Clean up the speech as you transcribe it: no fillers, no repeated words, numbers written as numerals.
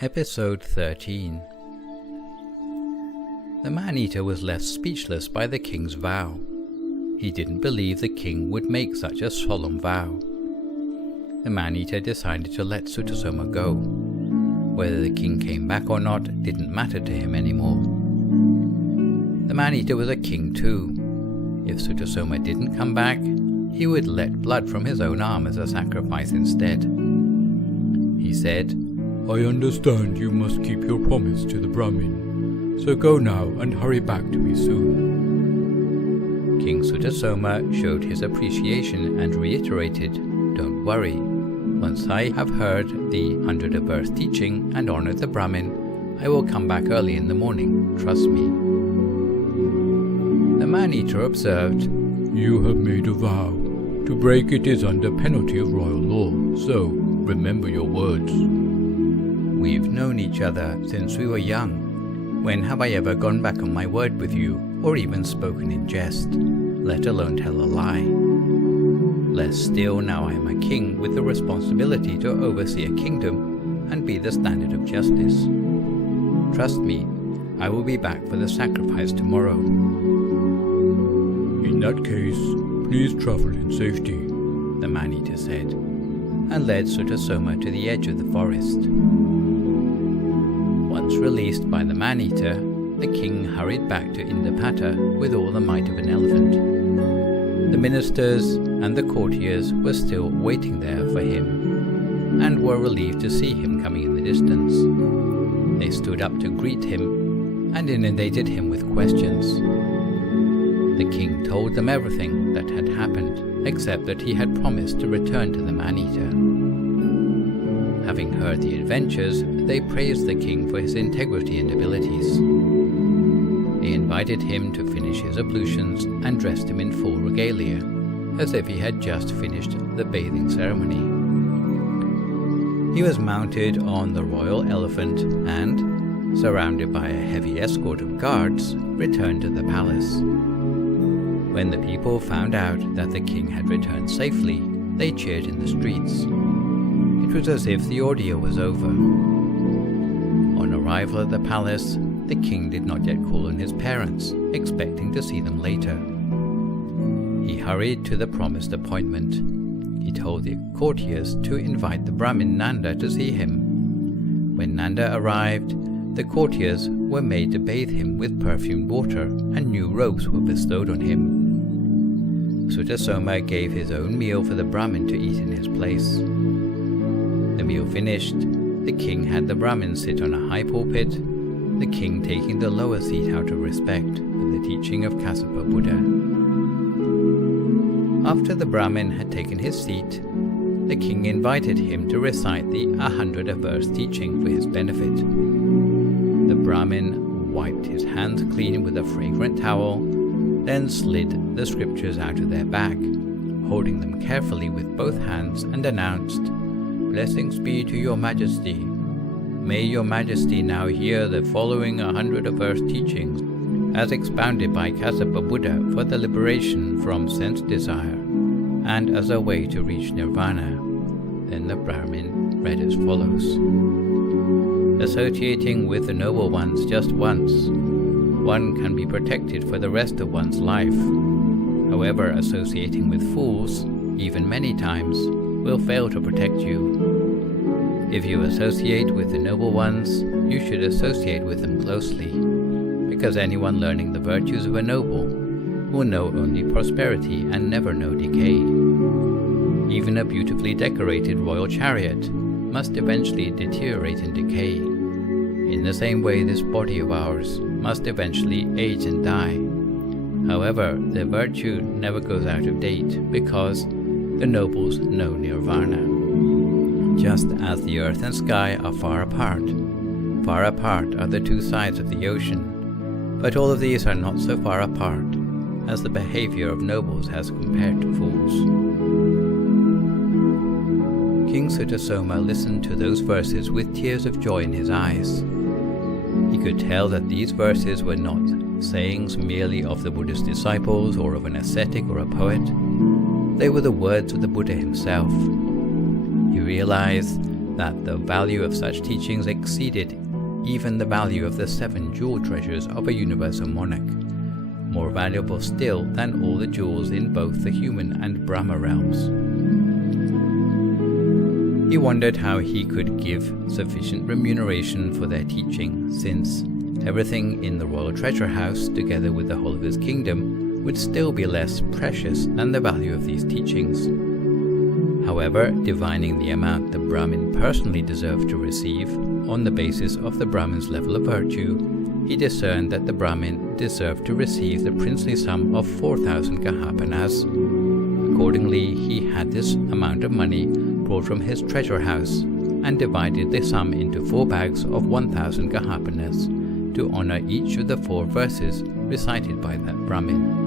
Episode 13. The man-eater was left speechless by the king's vow. He didn't believe the king would make such a solemn vow. The man-eater decided to let Māāsutasoma go. Whether the king came back or not didn't matter to him anymore. The man-eater was a king too. If Māāsutasoma didn't come back, he would let blood from his own arm as a sacrifice instead. He said, "I understand you must keep your promise to the Brahmin, so go now and hurry back to me soon." King Māāsutasoma showed his appreciation and reiterated, "Don't worry. Once I have heard the 100 of Earth teaching and honored the Brahmin, I will come back early in the morning, trust me." The man-eater observed, "You have made a vow. To break it is under penalty of royal law, so remember your words." "We've known each other since we were young. When have I ever gone back on my word with you, or even spoken in jest, let alone tell a lie? Less still, now I am a king with the responsibility to oversee a kingdom and be the standard of justice. Trust me, I will be back for the sacrifice tomorrow." "In that case, please travel in safety," the man-eater said, and led Māāsutasoma to the edge of the forest. Once released by the man-eater, the king hurried back to Indapata with all the might of an elephant. The ministers and the courtiers were still waiting there for him, and were relieved to see him coming in the distance. They stood up to greet him and inundated him with questions. The king told them everything that had happened, except that he had promised to return to the man-eater. Having heard the adventures, they praised the king for his integrity and abilities. They invited him to finish his ablutions and dressed him in full regalia, as if he had just finished the bathing ceremony. He was mounted on the royal elephant and, surrounded by a heavy escort of guards, returned to the palace. When the people found out that the king had returned safely, they cheered in the streets. It was as if the ordeal was over. On arrival at the palace, the king did not yet call on his parents, expecting to see them later. He hurried to the promised appointment. He told the courtiers to invite the Brahmin Nanda to see him. When Nanda arrived, the courtiers were made to bathe him with perfumed water, and new robes were bestowed on him. Māāsutasoma gave his own meal for the Brahmin to eat in his place. The meal finished, the king had the Brahmin sit on a high pulpit, the king taking the lower seat out of respect for the teaching of Kassapa Buddha. After the Brahmin had taken his seat, the king invited him to recite the 100 of Earth teaching for his benefit. The Brahmin wiped his hands clean with a fragrant towel, then slid the scriptures out of their bag, holding them carefully with both hands, and announced, "Blessings be to your majesty. May your majesty now hear the following 100 of Earth teachings, as expounded by Kassapa Buddha for the liberation from sense desire, and as a way to reach nirvana." Then the Brahmin read as follows. "Associating with the noble ones just once, one can be protected for the rest of one's life. However, associating with fools, even many times, will fail to protect you. If you associate with the noble ones, you should associate with them closely, because anyone learning the virtues of a noble will know only prosperity and never know decay. Even a beautifully decorated royal chariot must eventually deteriorate and decay. In the same way, this body of ours must eventually age and die. However, their virtue never goes out of date, because the nobles know nirvana. Just as the earth and sky are far apart are the two sides of the ocean, but all of these are not so far apart as the behavior of nobles has compared to fools." King Māāsutasoma listened to those verses with tears of joy in his eyes. He could tell that these verses were not sayings merely of the Buddha's disciples or of an ascetic or a poet. They were the words of the Buddha himself. He realized that the value of such teachings exceeded even the value of the 7 jewel treasures of a universal monarch, more valuable still than all the jewels in both the human and Brahma realms. He wondered how he could give sufficient remuneration for their teaching, since everything in the royal treasure house, together with the whole of his kingdom, would still be less precious than the value of these teachings. However, divining the amount the Brahmin personally deserved to receive on the basis of the Brahmin's level of virtue, he discerned that the Brahmin deserved to receive the princely sum of 4,000 Gahapanas. Accordingly, he had this amount of money brought from his treasure house and divided the sum into 4 bags of 1,000 Gahapanas to honor each of the 4 verses recited by that Brahmin.